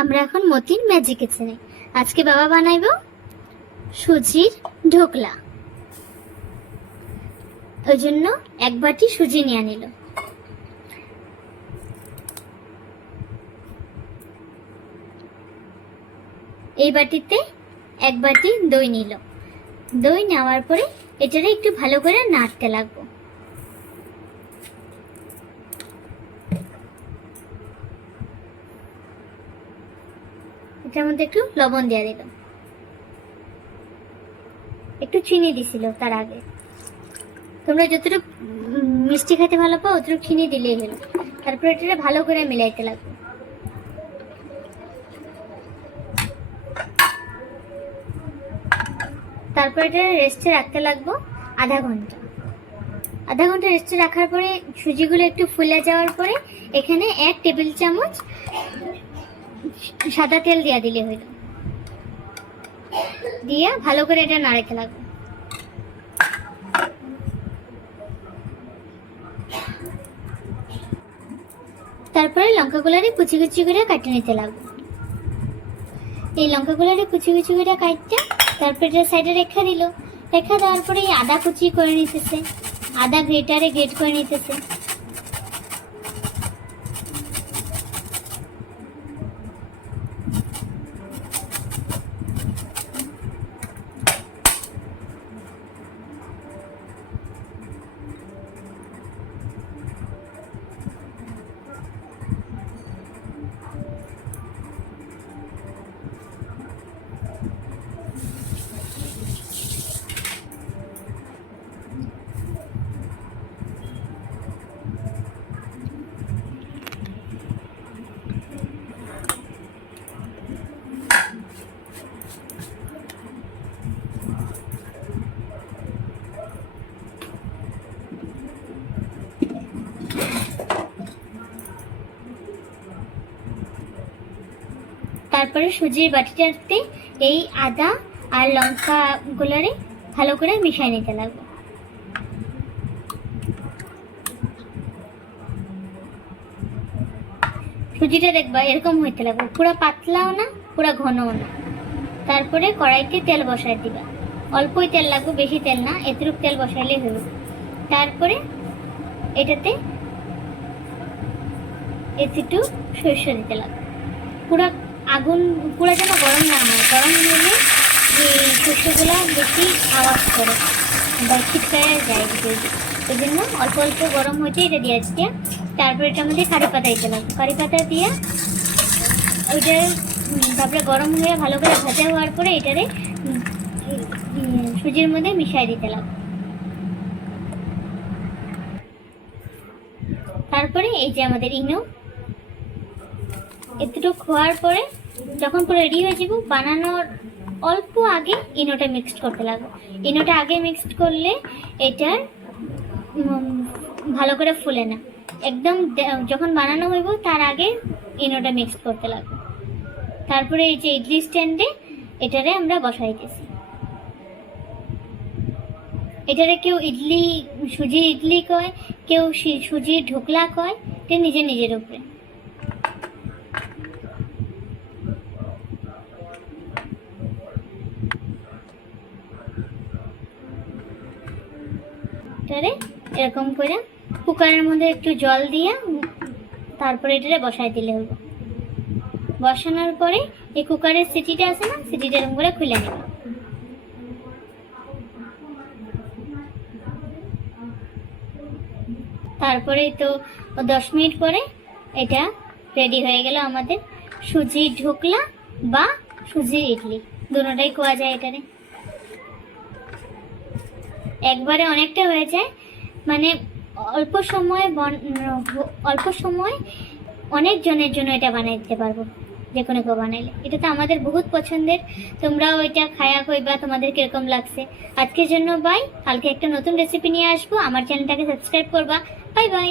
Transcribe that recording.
আমরা এখন মতিন ম্যাজিক কিচেনে। আজকে বাবা বানাইবো সুজির ঢোকলা। ওই জন্য এক বাটি সুজি নিয়ে নিল। এই বাটিতে এক বাটি দই নিল। দই নেওয়ার পরে এটারে একটু ভালো করে নাড়তে লাগবো। এটার মধ্যে একটু লবণ দিয়ে দিল, একটু চিনি দিছিল তার আগে। তোমরা যতটুকু মিষ্টি খেতে ভালো পাও অতটুকু চিনি দিলেই হলো। তারপরে এটা ভালো করে মিলাইতে লাগবে। তারপরে এটা রেস্টে রাখতে লাগবো আধা ঘন্টা। আধা ঘন্টা রেস্টে রাখার পরে সুজিগুলো একটু ফুলে যাওয়ার পরে এখানে 1 টেবিল চামচ সাদা তেল দিয়া দিলে হইল। দিয়ে ভালো করে এটা নাড়াতে লাগবে। তারপরে লঙ্কাগুলারে কুচি কুচি করে কাটে নিতে লাগবে। এই লঙ্কাগুলারে কুচি কুচি করে কাটতে তারপরে এটা সাইডে রেখা দিল। রেখা দেওয়ার পরে আদা কুচি করে নিতেছে, আদা গ্রেটারে গ্রেট করে নিতেছে। তারপরে সুজির বাটিটাতে এই আদা আর লঙ্কা গুলারে ভালো করে মিশিয়ে নিতে লাগবে। সুজিটা দেখবা এরকম হইতে লাগবে, পুরো পাতলাও না পুরো ঘনও না। তারপরে কড়াইতে তেল বসাই দিবা। অল্পই তেল লাগবে, বেশি তেল না, এতটুকু তেল বসাইলে হইব। তারপরে এটাতে একটু সরষে দিতে লাগবে। পুরো আগুন পুরো যেন গরম না হয়। গরম হলে এই সরষেগুলো বেশি আওয়াজ করে বা ছিটকায় যায়। ওই জন্য অল্প অল্প গরম হইতে এটা দিয়ে আসছে। তারপরে এটার মধ্যে কারি পাতা দিতে লাগবে। কারি পাতা দিয়ে ওইটা তারপরে গরম হয়ে ভালো করে ভাজা হওয়ার পরে এটারে সুজির মধ্যে মিশাই দিতে লাগবে। তারপরে এই যে আমাদের ইনো এতটুকু খোয়ার পরে যখন পুরো রেডি হয়ে যাব, বানানোর অল্প আগে ইনোটা মিক্সড করতে লাগবে। ইনোটা আগে মিক্সড করলে এটা ভালো করে ফুলে না। একদম যখন বানানো হইব তার আগে ইনোটা মিক্সড করতে লাগবে। তারপরে এই যে ইডলি স্ট্যান্ডে এটারে আমরা বসাইতেছি। এটারে কেউ ইডলি সুজির ইডলি কয়, কেউ সুজির ঢোকলা কয়, এটা নিজের নিজের উপরে। এরকম করে কুকারের মধ্যে একটু জল দিয়ে তারপরে এটারে বসাই দিলে হইব। বসানোর পরে এই কুকারের সিটিটা আছে না, সিটিটা এরকম করে খুলে নেব। তারপরে তো 10 মিনিট পরে এটা রেডি হয়ে গেল আমাদের সুজির ঢোকলা বা সুজির ইডলি, দুটোটাই কোয়া যায় এটারে। একবারে অনেকটা হয়ে যায়, মানে অল্প সময় অনেক জনের জন্য এটা বানাই দিতে পারবো। যে কোনো কেউ বানাইলে এটা তো আমাদের বহুত পছন্দের। তোমরাও এটা খায়া কইবা তোমাদের কিরকম লাগছে। আজকের জন্য বাই। কালকে একটা নতুন রেসিপি নিয়ে আসবো। আমার চ্যানেলটাকে সাবস্ক্রাইব করবা। Bye bye.